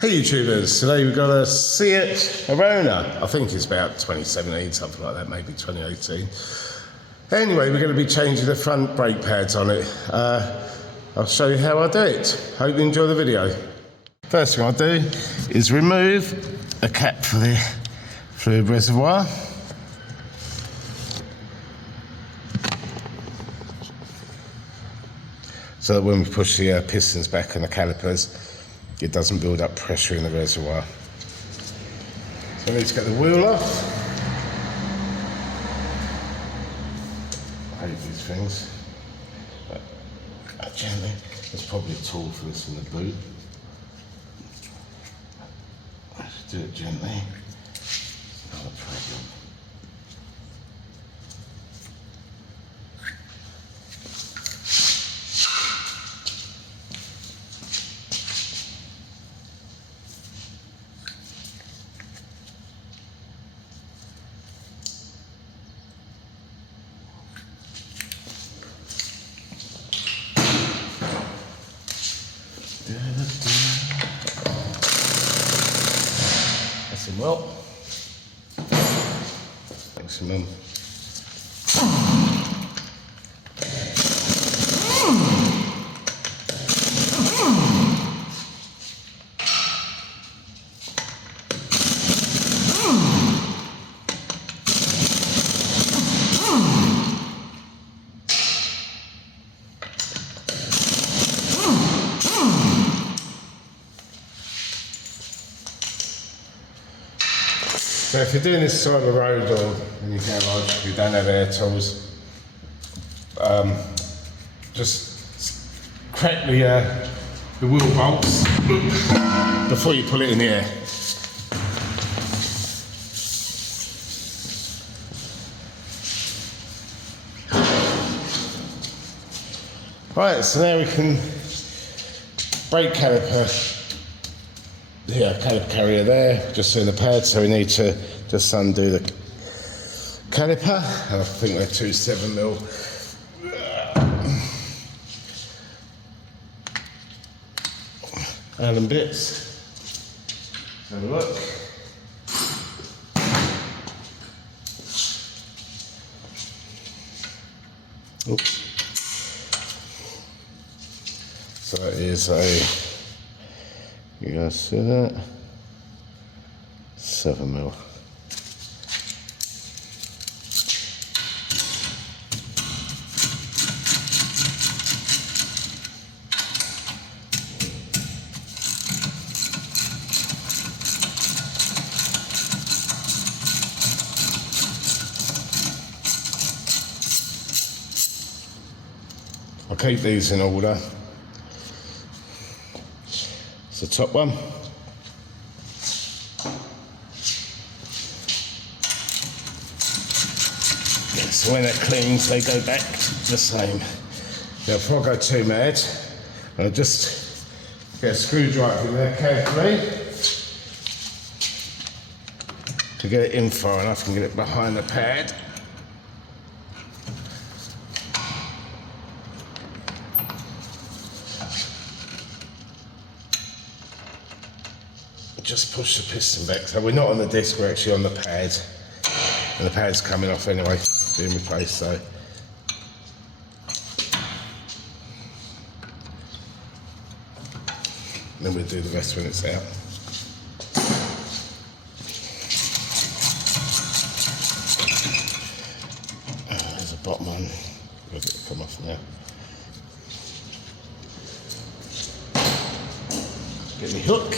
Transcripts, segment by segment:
Hey YouTubers, today we've got a Seat Arona. I think it's about 2017, something like that, maybe 2018. Anyway, we're going to be changing the front brake pads on it. I'll show you how I do it. Hope you enjoy the video. First thing I'll do is remove a cap for the fluid reservoir. So that when we push the pistons back on the calipers, it doesn't build up pressure in the reservoir. So I need to get the wheel off. I hate these things. But gently, there's probably a tool for this in the boot. Let's do it gently. It's not a problem. Well, maximum. So if you're doing this side of the road or in your garage, you don't have air tools, just crack the wheel bolts before you pull it in the air. Right, so now we can brake caliper. Yeah, caliper carrier there, just in the pad, so we need to just undo the caliper. I think they're 2.7mm. Allen bits. Let's have a look. Oops. So that is you guys see that? 7mm. I'll keep these in order. The top one. So when it cleans, they go back the same. Now before I go too mad, I'll just get a screwdriver in there carefully to get it in far enough and get it behind the pad. Just push the piston back. So we're not on the disc, we're actually on the pad. And the pad's coming off anyway, being replaced, so. And then we'll do the rest when it's out. There's a bottom one. Let it come off now. Get me hook.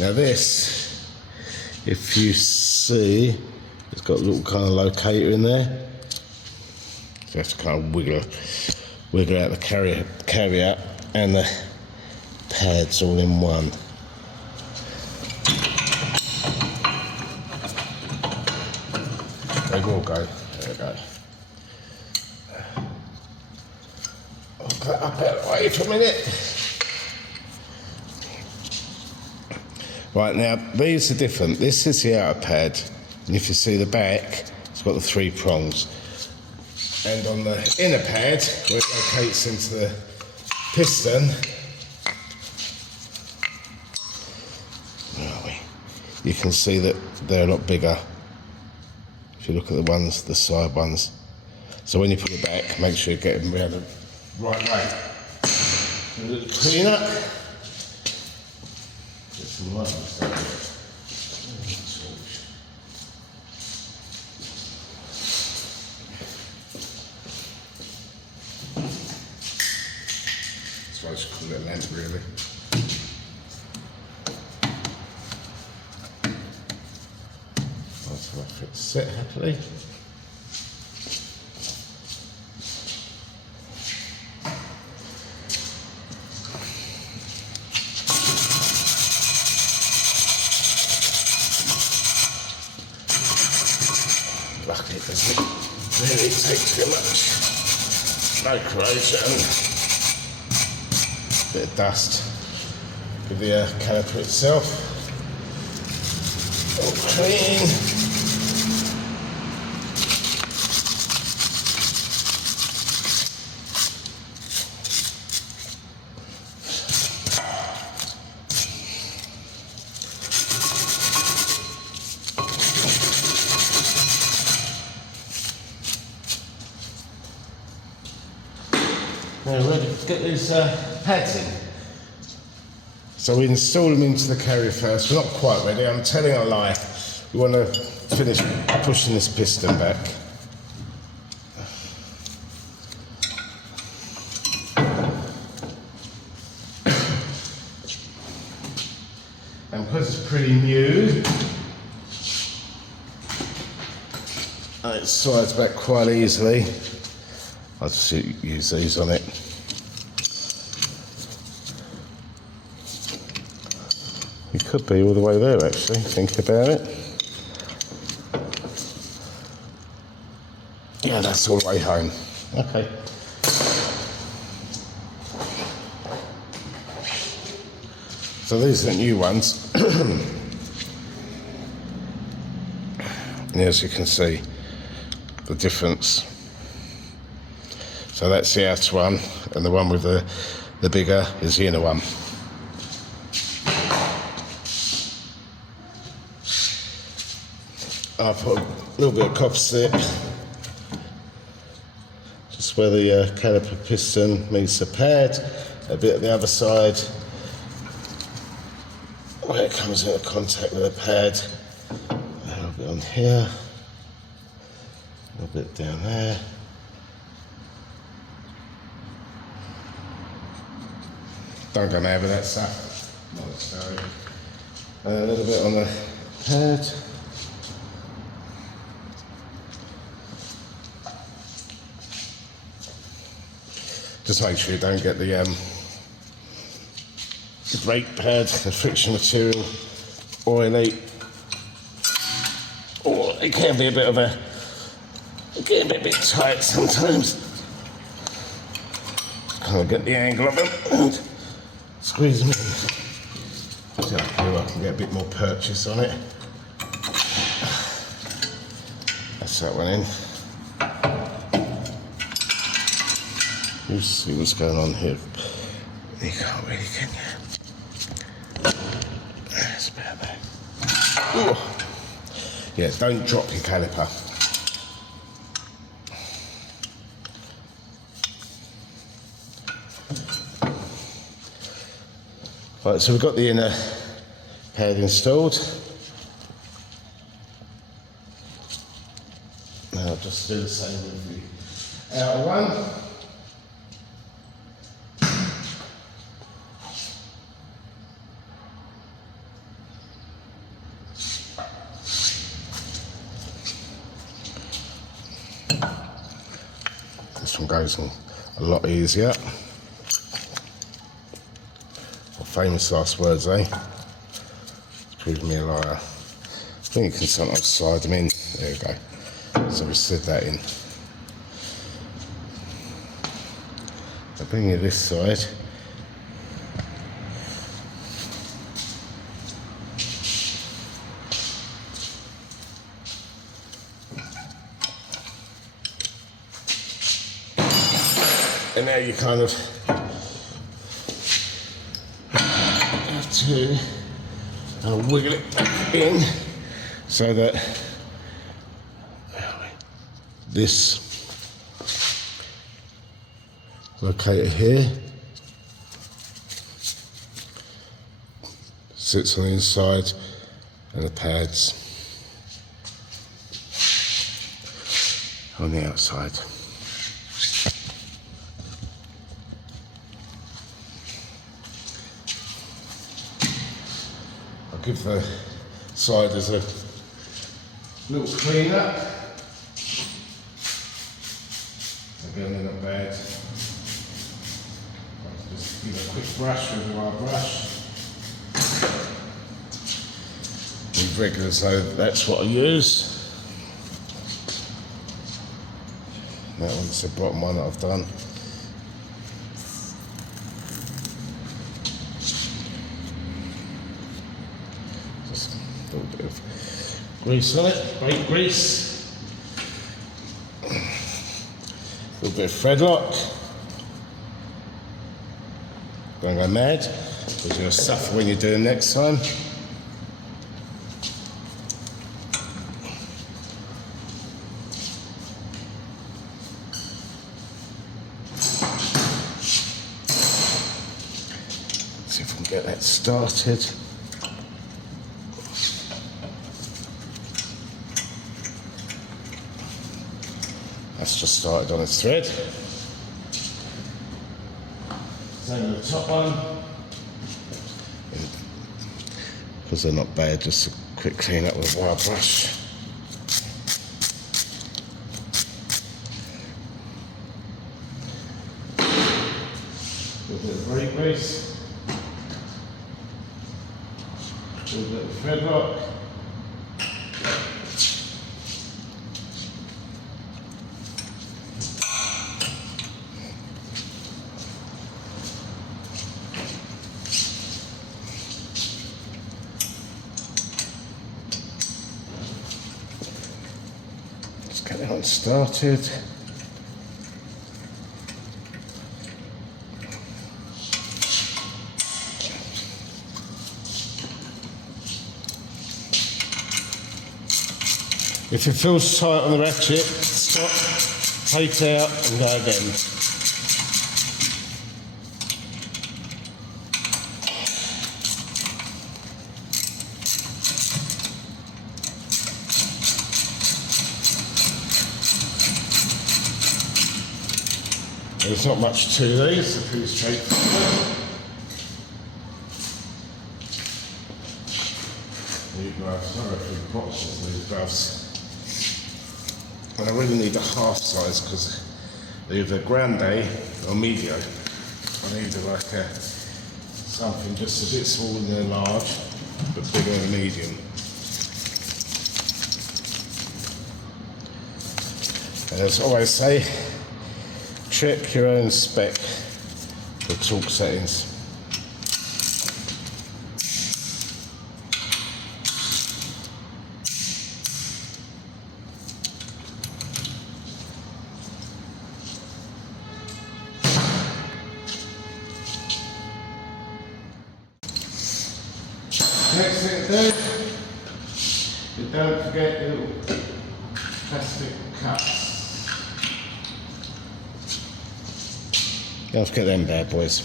Now this, if you see, it's got a little kind of locator in there. So you have to kind of wiggle out the carrier and the pads all in one. They will go. There we go. I'll put that up out of the way for a minute. Right, now these are different. This is the outer pad, and if you see the back, it's got the 3 prongs. And on the inner pad, where it locates into the piston, you can see that they're a lot bigger if you look at the side ones. So when you put it back, make sure you get them around the right way. A little clean up. Get some light stuff. That's why I just call it a lamp, really. That's how I fit set happily. Lucky it doesn't really take too much. No corrosion. Bit of dust with the caliper itself. All clean. Now we're ready to get these pads in. So we install them into the carrier first. We're not quite ready, I'm telling a lie. We want to finish pushing this piston back. And because it's pretty new, and it slides back quite easily, I'll just use these on it. You could be all the way there actually, think about it. Yeah, that's all the way home. Okay. So these are the new ones. And as you can see, the difference. So that's the outer one, and the one with the bigger is the inner one. I put a little bit of copper slip, just where the caliper piston meets the pad, a bit at the other side, where it comes into contact with the pad, a little bit on here, a little bit down there. Don't go mad with that stuff, not necessary. A little bit on the pad. Just make sure you don't get the brake pad, the friction material, oily. Or it can be a bit of a, it can be a bit tight sometimes. Just kind of get the angle of them and squeeze them in. So here I can get a bit more purchase on it. That's that one in. You see what's going on here. You can't really, can you? That's about that. Ooh. Yeah, don't drop your caliper. Right, so we've got the inner pad installed. Now I'll just do the same with the outer one. This one goes in a lot easier. Famous last words, eh? It's proved me a liar. I think you can sometimes slide them in. There we go. So we slid that in. I'll bring you this side. And now you kind of have to I'll wiggle it back in so that this locator here sits on the inside and the pads on the outside. I'll give the siders a little clean up. Again, they're not bad. I'll just give a quick brush with a wire brush. With regular, so that's what I use. That one's the bottom one that I've done. Just a little bit of grease on it, brake grease. A little bit of thread lock. Don't go mad, because you'll suffer when you do them next time. See if we can get that started. That's just started on its thread. Same with the top one. Because they're not bad, just a quick clean up with a wire brush. A little bit of brake grease. A little bit of thread lock. Let's get that one started. If it feels tight on the ratchet, stop, take it out and go again. There's not much to these, they're pretty straightforward. New gloves, sorry for the boxes, these gloves. And I really need a half size because they're either grande or medio. I need like something just a bit smaller than a large, but bigger than a medium. And as I always say, trip your own spec for torque settings. Next thing to do, you don't forget your little plastic cups. Don't forget them bad boys.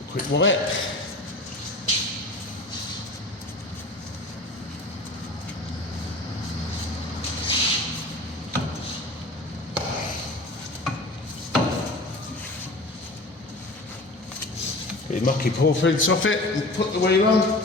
A quick wipe. Get your mucky paw prints off it and put the wheel on.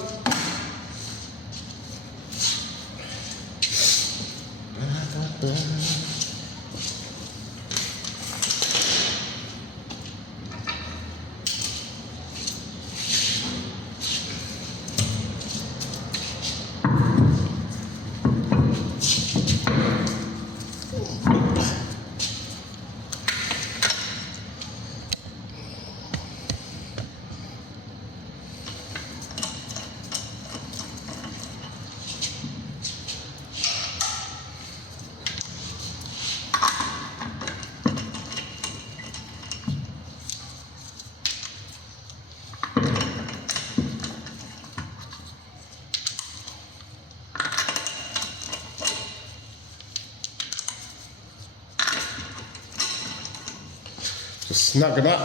snug them up.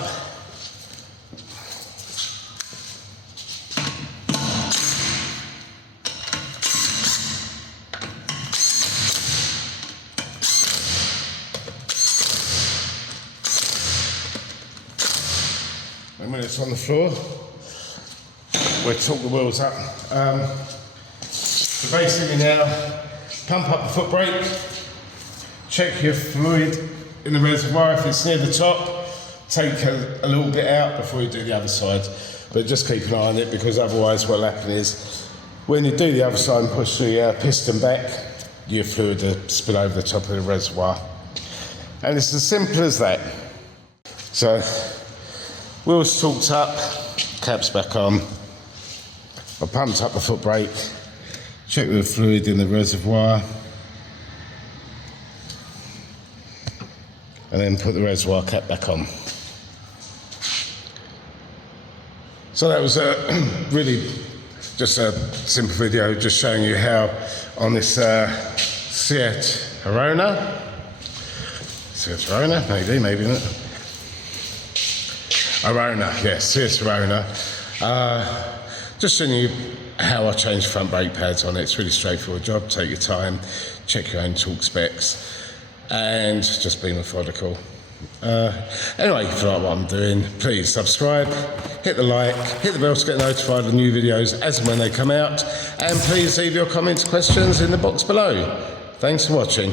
And when it's on the floor, we'll torque the wheels up. So basically now, pump up the foot brake, check your fluid in the reservoir. If it's near the top, take a little bit out before you do the other side. But just keep an eye on it, because otherwise what'll happen is, when you do the other side and push the piston back, your fluid will spill over the top of the reservoir. And it's as simple as that. So, wheels torqued up, caps back on. I pumped up the foot brake, check the fluid in the reservoir, and then put the reservoir cap back on. So that was really just a simple video, just showing you how on this Arona, maybe not. Arona, yes, Arona. Just showing you how I change front brake pads on it. It's a really straightforward job. Take your time, check your own torque specs, and just be methodical. Anyway, if you like what I'm doing, please subscribe, hit the like, hit the bell to get notified of new videos as and when they come out, and please leave your comments, questions in the box below. Thanks for watching.